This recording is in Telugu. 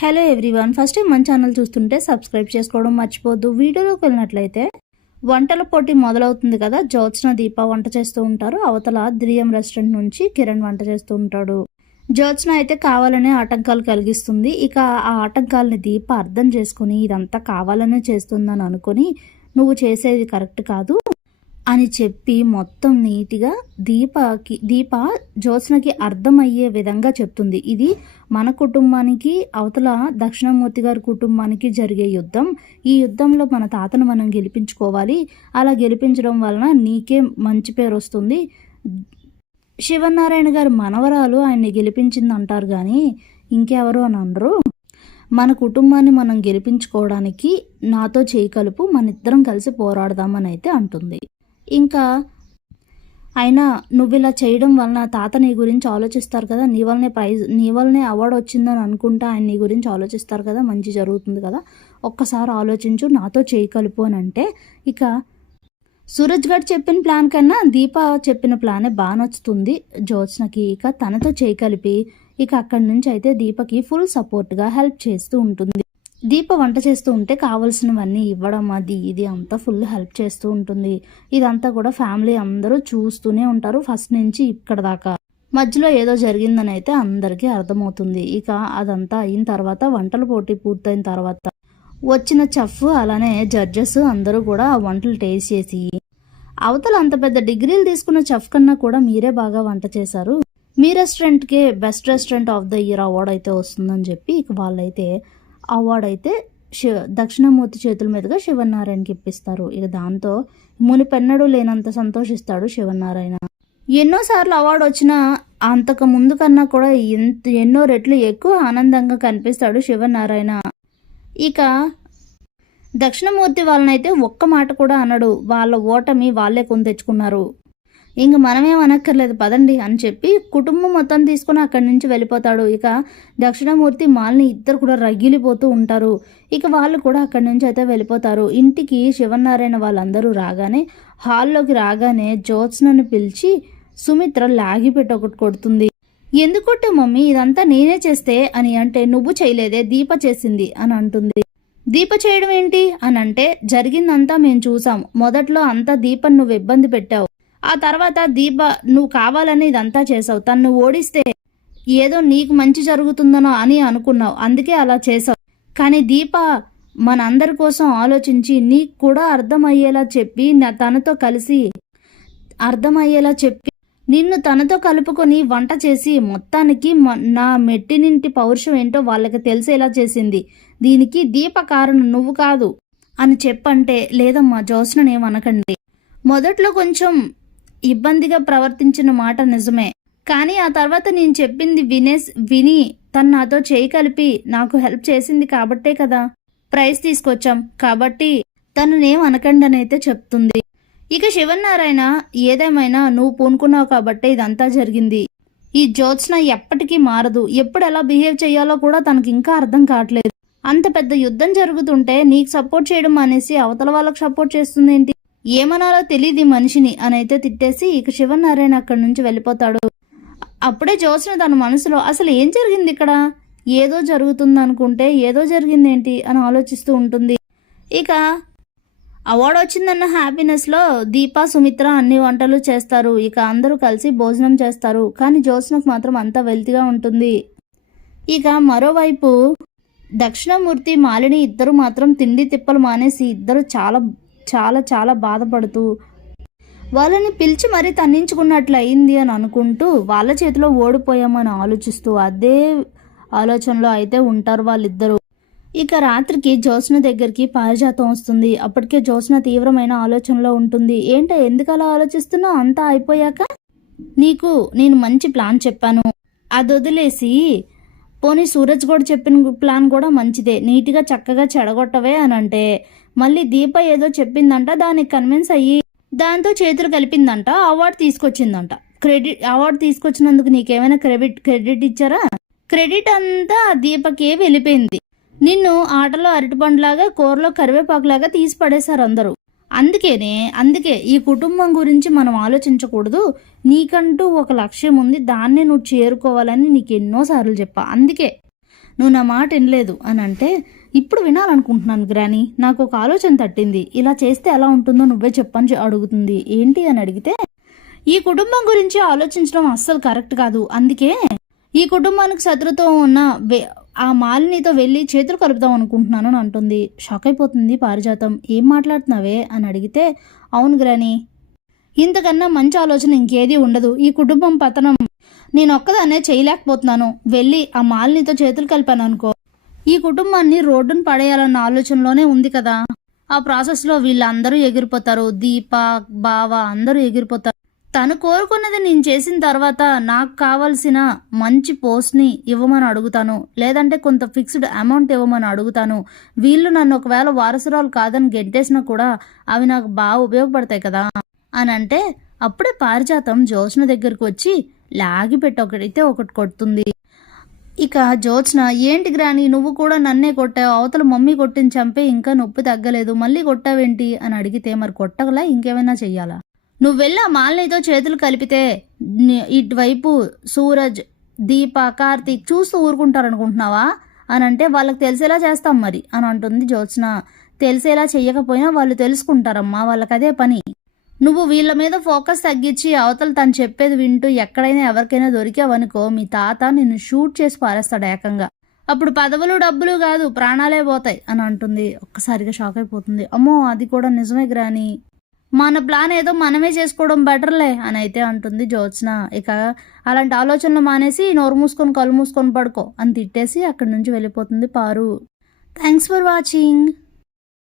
హలో ఎవ్రీవన్, ఫస్ట్ టైం మన ఛానల్ చూస్తుంటే సబ్స్క్రైబ్ చేసుకోవడం మర్చిపోద్దు. వీడియోలోకి వెళ్ళినట్లయితే వంటల పోటీ మొదలవుతుంది కదా. జ్యోత్స్న దీప వంట చేస్తూ ఉంటారు. అవతల ధ్రియం రెస్టారెంట్ నుంచి కిరణ్ వంట చేస్తూ ఉంటాడు. జ్యోత్స్న అయితే కావాలనే ఆటంకాలు కలిగిస్తుంది. ఇక ఆ ఆటంకాలని దీప అర్థం చేసుకుని ఇదంతా కావాలనే చేస్తుందని అనుకుని నువ్వు చేసేది కరెక్ట్ కాదు అని చెప్పి మొత్తం నీట్గా దీప జ్యోత్స్నకి అర్థమయ్యే విధంగా చెప్తుంది. ఇది మన కుటుంబానికి అవతల దక్షిణామూర్తి గారి కుటుంబానికి జరిగే యుద్ధం. ఈ యుద్ధంలో మన తాతను మనం గెలిపించుకోవాలి. అలా గెలిపించడం వలన నీకే మంచి పేరు వస్తుంది. శివనారాయణ గారి మనవరాలు ఆయన్ని గెలిపించింది అంటారు కానీ ఇంకెవరు అని అనరు. మన కుటుంబాన్ని మనం గెలిపించుకోవడానికి నాతో చేయి కలుపు, మన ఇద్దరం కలిసి పోరాడదామని అయితే అంటుంది. ఇంకా అయినా నువ్వు ఇలా చేయడం వలన తాత నీ గురించి ఆలోచిస్తారు కదా, నీ వల్లనే అవార్డు వచ్చిందని అనుకుంటా ఆయన నీ గురించి ఆలోచిస్తారు కదా, మంచి జరుగుతుంది కదా, ఒక్కసారి ఆలోచించు, నాతో చేయి కలుపు అని అంటే ఇక సూరజ్ గడ్ చెప్పిన ప్లాన్ కన్నా దీప చెప్పిన ప్లానే బాగా నచ్చుతుంది జ్యోత్స్నకి. ఇక తనతో చేయి కలిపి ఇక అక్కడి నుంచి అయితే దీపకి ఫుల్ సపోర్ట్గా హెల్ప్ చేస్తూ ఉంటుంది. దీప వంట చేస్తూ ఉంటే కావాల్సినవన్నీ ఇవ్వడం అది ఇది అంతా ఫుల్ హెల్ప్ చేస్తూ ఉంటుంది. ఇదంతా కూడా ఫ్యామిలీ అందరూ చూస్తూనే ఉంటారు ఫస్ట్ నుంచి ఇక్కడ దాకా. మధ్యలో ఏదో జరిగిందని అయితే అందరికీ అర్థమవుతుంది. ఇక అదంతా అయిన తర్వాత వంటల పోటీ పూర్తయిన తర్వాత వచ్చిన చెఫ్ అలానే జడ్జెస్ అందరూ కూడా ఆ వంటలు టేస్ట్ చేసి అవతల అంత పెద్ద డిగ్రీలు తీసుకున్న చెఫ్ కన్నా కూడా మీరే బాగా వంట చేశారు, మీ రెస్టారెంట్కే best restaurant of the year award అయితే వస్తుందని చెప్పి ఇక వాళ్ళైతే అవార్డు అయితే దక్షిణామూర్తి చేతుల మీదుగా శివనారాయణకి ఇప్పిస్తారు. ఇక దాంతో మునిపెన్నడూ లేనంత సంతోషిస్తాడు శివనారాయణ. ఎన్నోసార్లు అవార్డు వచ్చినా అంతకు ముందు కన్నా కూడా ఎన్నో రెట్లు ఎక్కువ ఆనందంగా కనిపిస్తాడు శివనారాయణ. ఇక దక్షిణామూర్తి వాళ్ళనైతే ఒక్క మాట కూడా అనడు. వాళ్ళ ఓటమి వాళ్ళే కొని తెచ్చుకున్నారు, ఇంక మనమేం అనక్కర్లేదు పదండి అని చెప్పి కుటుంబం మొత్తం తీసుకుని అక్కడి నుంచి వెళ్ళిపోతాడు. ఇక దక్షిణామూర్తి మాల్ని ఇద్దరు కూడా రగిలిపోతూ ఉంటారు. ఇక వాళ్ళు కూడా అక్కడి నుంచి అయితే వెళ్ళిపోతారు. ఇంటికి శివనారాయణ వాళ్ళందరూ రాగానే హాల్లోకి రాగానే జ్యోత్స్నను పిలిచి సుమిత్ర లాగిపెట్టి ఒకటి కొడుతుంది. ఎందుకు కొట్టావు మమ్మీ, ఇదంతా నేనే చేస్తే అని అంటే నువ్వు చేయలేదే దీప చేసింది అని అంటుంది. దీప చేయడం ఏంటి అని అంటే జరిగిందంతా మేము చూసాం. మొదట్లో అంతా దీపను నువ్వు ఇబ్బంది పెట్టావు, ఆ తర్వాత దీప నువ్వు కావాలని ఇదంతా చేసావు, తను ఓడిస్తే ఏదో నీకు మంచి జరుగుతుందనో అని అనుకున్నావు, అందుకే అలా చేసావు. కానీ దీప మనందరి కోసం ఆలోచించి నీకు కూడా అర్థమయ్యేలా చెప్పి తనతో కలిసి అర్థమయ్యేలా చెప్పి నిన్ను తనతో కలుపుకొని వంట చేసి మొత్తానికి నా మెట్టినింటి పౌరుషం ఏంటో వాళ్ళకి తెలిసేలా చేసింది. దీనికి దీప కారణం నువ్వు కాదు అని చెప్పంటే లేదమ్మా జ్యోత్స్ననేమనకండి, మొదట్లో కొంచెం ఇబ్బందిగా ప్రవర్తించిన మాట నిజమే, కానీ ఆ తర్వాత నేను చెప్పింది విని తను నాతో చేయి కలిపి నాకు హెల్ప్ చేసింది కాబట్టే కదా ప్రైజ్ తీసుకొచ్చాం, కాబట్టి తననేం అనకండి అని అయితే చెప్తుంది. ఇక శివనారాయణ ఏదేమైనా నువ్వు పూనుకున్నావు కాబట్టే ఇదంతా జరిగింది, ఈ జ్యోత్స్న ఎప్పటికీ మారదు, ఎప్పుడు ఎలా బిహేవ్ చేయాలో కూడా తనకి ఇంకా అర్థం కావట్లేదు, అంత పెద్ద యుద్ధం జరుగుతుంటే నీకు సపోర్ట్ చేయడం అనేసి అవతల వాళ్ళకి సపోర్ట్ చేస్తుంది ఏంటి, ఏమనాలో తెలియదు మనిషిని అని అయితే తిట్టేసి ఇక శివనారాయణ అక్కడి నుంచి వెళ్ళిపోతాడు. అప్పుడే జ్యోత్స్న తన మనసులో అసలు ఏం జరిగింది ఇక్కడ, ఏదో జరుగుతుంది అనుకుంటే ఏదో జరిగింది ఏంటి అని ఆలోచిస్తూ ఉంటుంది. ఇక అవార్డు వచ్చిందన్న హ్యాపీనెస్లో దీప సుమిత్ర అన్ని వంటలు చేస్తారు. ఇక అందరూ కలిసి భోజనం చేస్తారు. కానీ జ్యోత్స్నకు మాత్రం అంతా వెల్తిగా ఉంటుంది. ఇక మరోవైపు దక్షిణామూర్తి మాలిని ఇద్దరు మాత్రం తిండి తిప్పలు మానేసి ఇద్దరు చాలా చాలా చాలా బాధపడుతూ వాళ్ళని పిలిచి మరీ తన్నించుకున్నట్లు అయింది అని అనుకుంటూ వాళ్ళ చేతిలో ఓడిపోయామని ఆలోచిస్తూ అదే ఆలోచనలో అయితే ఉంటారు వాళ్ళిద్దరూ. ఇక రాత్రికి జ్యోత్స్న దగ్గరికి పారిజాతం వస్తుంది. అప్పటికే జ్యోత్స్న తీవ్రమైన ఆలోచనలో ఉంటుంది. ఏంటో ఎందుకు అలా ఆలోచిస్తున్నావు, అంతా అయిపోయాక నీకు నేను మంచి ప్లాన్ చెప్పాను, అది వదిలేసి పోనీ సూరజ్ కూడా చెప్పిన ప్లాన్ కూడా మంచిదే, నీట్గా చక్కగా చెడగొట్టవే అని అంటే మళ్ళీ దీప ఏదో చెప్పిందంట, దానికి కన్విన్స్ అయ్యి దాంతో చేతులు కలిపిందంట, అవార్డు తీసుకొచ్చిందంట. అవార్డు తీసుకొచ్చినందుకు నీకేమైనా క్రెడిట్ ఇచ్చారా, క్రెడిట్ అంతా దీపకే వెళ్ళిపోయింది. నిన్ను ఆటలో అరటిపండులాగా కూరలో కరివేపాకులాగా తీసి పడేశారు అందరూ. అందుకే ఈ కుటుంబం గురించి మనం ఆలోచించకూడదు, నీకంటూ ఒక లక్ష్యం ఉంది, దాన్ని నువ్వు చేరుకోవాలని నీకు ఎన్నోసార్లు చెప్పా. అందుకే నువ్వు నా మాట వినలేదు అని అంటే, ఇప్పుడు వినాలనుకుంటున్నాను గ్రాని, నాకు ఒక ఆలోచన తట్టింది, ఇలా చేస్తే ఎలా ఉంటుందో నువ్వే చెప్పని అడుగుతుంది. ఏంటి అని అడిగితే, ఈ కుటుంబం గురించి ఆలోచించడం అస్సలు కరెక్ట్ కాదు, అందుకే ఈ కుటుంబానికి శత్రుత్వం ఉన్న ఆ మాలినితో వెళ్ళి చేతులు కలుపుదాం అనుకుంటున్నాను అని అంటుంది. షాక్ అయిపోతుంది పారిజాతం. ఏం మాట్లాడుతున్నావే అని అడిగితే, అవును గ్రాని, ఇంతకన్నా మంచి ఆలోచన ఇంకేదీ ఉండదు. ఈ కుటుంబం పతనం నేను ఒక్కదాన్నే చేయలేకపోతున్నాను. వెళ్ళి ఆ మాలినితో చేతులు కలిపాను అనుకో, ఈ కుటుంబాన్ని రోడ్డును పడేయాలన్న ఆలోచనలోనే ఉంది కదా. ఆ ప్రాసెస్లో వీళ్ళందరూ ఎగిరిపోతారు, దీప, బావ అందరూ ఎగిరిపోతారు. తను కోరుకున్నది నేను చేసిన తర్వాత నాకు కావాల్సిన మంచి పోస్ట్ని ఇవ్వమని అడుగుతాను, లేదంటే కొంత ఫిక్స్డ్ అమౌంట్ ఇవ్వమని అడుగుతాను. వీళ్ళు నన్ను ఒకవేళ వారసురాలు కాదని గెంటేసినా కూడా అవి నాకు బాగా ఉపయోగపడతాయి కదా అని అంటే, అప్పుడే పారిజాతం జ్యోత్స్న దగ్గరకు వచ్చి లాగి పెట్టి ఒకటి కొడుతుంది. ఇక జ్యోత్స్న, ఏంటి గ్రాని, నువ్వు కూడా నన్నే కొట్టావు, అవతల మమ్మీ కొట్టిన చంపే ఇంకా నొప్పి తగ్గలేదు, మళ్ళీ కొట్టావేంటి అని అడిగితే, మరి కొట్టగలా ఇంకేమైనా చెయ్యాలా? నువ్వు వెళ్ళి ఆ మాలినితో చేతులు కలిపితే ఇటువైపు సూరజ్, దీప, కార్తీక్ చూస్తూ ఊరుకుంటారనుకుంటున్నావా అని అంటే, వాళ్ళకి తెలిసేలా చేస్తాం మరి అని అంటుంది జ్యోత్స్న. తెలిసేలా చెయ్యకపోయినా వాళ్ళు తెలుసుకుంటారమ్మా, వాళ్ళకి అదే పని. నువ్వు వీళ్ళ మీద ఫోకస్ తగ్గించి అవతల తను చెప్పేది వింటూ ఎక్కడైనా ఎవరికైనా దొరికావనుకో, మీ తాత నిన్ను షూట్ చేసి పారేస్తాడు ఏకంగా. అప్పుడు పదవులు డబ్బులు కాదు, ప్రాణాలే పోతాయి అని అంటుంది. ఒక్కసారిగా షాక్ అయిపోతుంది. అమ్మో, అది కూడా నిజమే గ్రాని, మన ప్లాన్ ఏదో మనమే చేసుకోవడం బెటర్లే అని అయితే అంటుంది జ్యోత్స్న. ఇక అలాంటి ఆలోచనలు మానేసి నోరు మూసుకొని కళ్ళు మూసుకొని పడుకో అని తిట్టేసి అక్కడి నుంచి వెళ్ళిపోతుంది పారు. Thanks for watching.